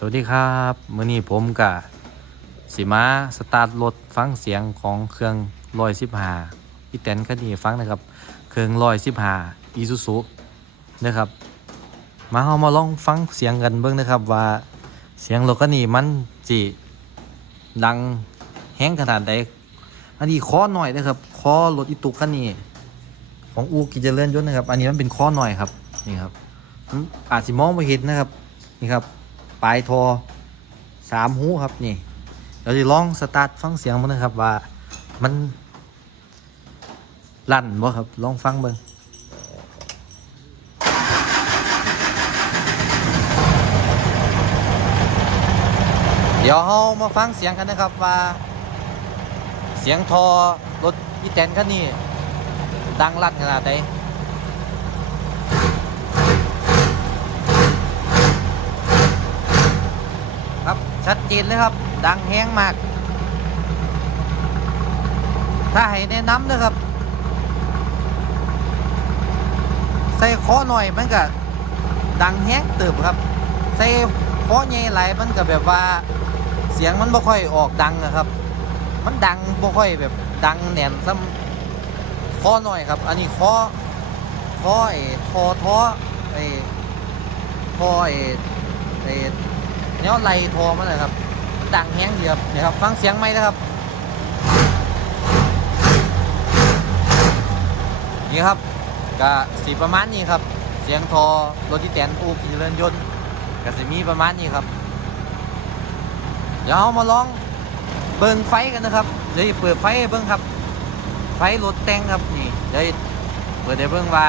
สวัสดีครับมื้อนี้ผมกับสิมาสตาร์ทรถฟังเสียงของเครื่องลอยสิบหาอีแตนคันนี้ฟังนะครับ เครื่องลอยสิบหาอีซูซุนะครับ มาเฮามาลองฟังเสียงกันเบิ่งนะครับว่าเสียงรถคันนี้มันจิดังแห้งขนาดใดอันนี้คอหน่อยนะครับคอรถอีตุกคันนี้ของอูกิจเจริญยนต์นะครับ อันนี้มันเป็นคอหน่อยครับนี่ครับอาจสิมองไม่เห็นนะครับนี่ครับ ปลายทอสามหูครับนี่เราจะลองสตาร์ทฟังเสียงมันนะครับว่ามันลั่นบ่ครับลองฟังเบิ่งเดี๋ยวเรามาฟังเสียงกันนะครับว่า เสียงทอรถอีแตนคันนี้ดังลั่นขนาดไหน ครับชัด เจนเลยครับ ดังแห้งมาก ถ้าให้แนะนำนะครับ ใส่คอหน่อยมันก็ดังแห้งเติบครับ ใส่คอใหญ่ไหลมันก็แบบว่าเสียงมันบ่ค่อยออกดังนะครับ มันดังบ่ค่อยแบบดังแหน่นซ้ำคอหน่อยครับ อันนี้คอคอไอ้ทอทอไอ้คอไอ้ไอ้ แนวไล่ทรมาเลยครับมันดังแห้งเดียวนี่ครับ ฟังเสียงไหมนะครับ นี่ครับก็สีประมาณนี้ครับ เสียงทอรถที่แตนอูกิจเจริญยนต์ก็จะมีประมาณนี้ครับ เดี๋ยวเรามาลองเบิ่งไฟกันนะครับ เดี๋ยวเปิดไฟเบิ่งครับ ไฟรถแต่งครับนี่เดี๋ยวเปิดให้เบิ่งว่า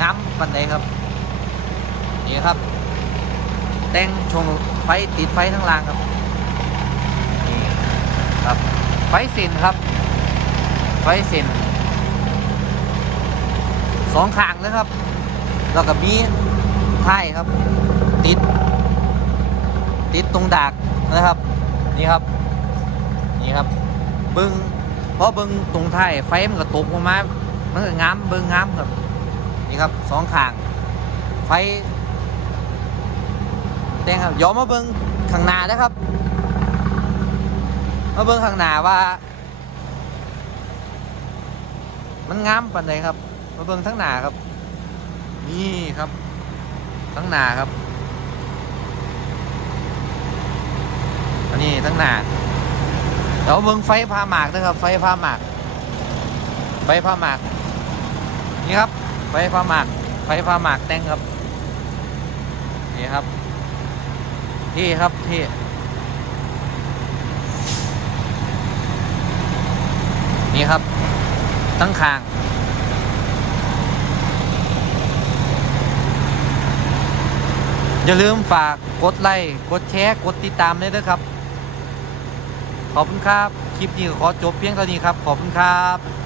งามปันใดครับ นี่ครับ แต่งชงไฟติดไฟทั้งรางครับนี่ครับไฟส้นครับ ไฟส้นสองข้างนะครับ แล้วก็มีท้ายครับ ติด ติดตรงดากนะครับ นี่ครับ นี่ครับ เบิ้งเพราะเบิ้งตรงท้ายไฟมันก็ตกลงมามันก็งามเบิ้งงามครับ นี่ครับสองข้าง ไฟ ดงครับย้อนมาเบิ้งข้างหน้านะครับ มาเบิ้งข้างหน้าว่า มันงามปานใดครับ มาเบิ้งทั้งหน้าครับ นี่ครับ ทั้งหน้าครับอันนี้ทั้งหน้าเดี๋ยวเบิ้งไฟพาหมากนะครับ ไฟพาหมาก ไฟพาหมาก นี่ครับ ไฟพาหมาก ไฟพาหมากแต่งครับ นี่ครับ ที่ครับที่นี่ครับ ตั้งคาง อย่าลืมฝากกดไลค์กดแชร์กดติดตามด้วยนะครับ ขอบคุณครับ คลิปนี้ขอจบเพียงเท่านี้ครับ ขอบคุณครับ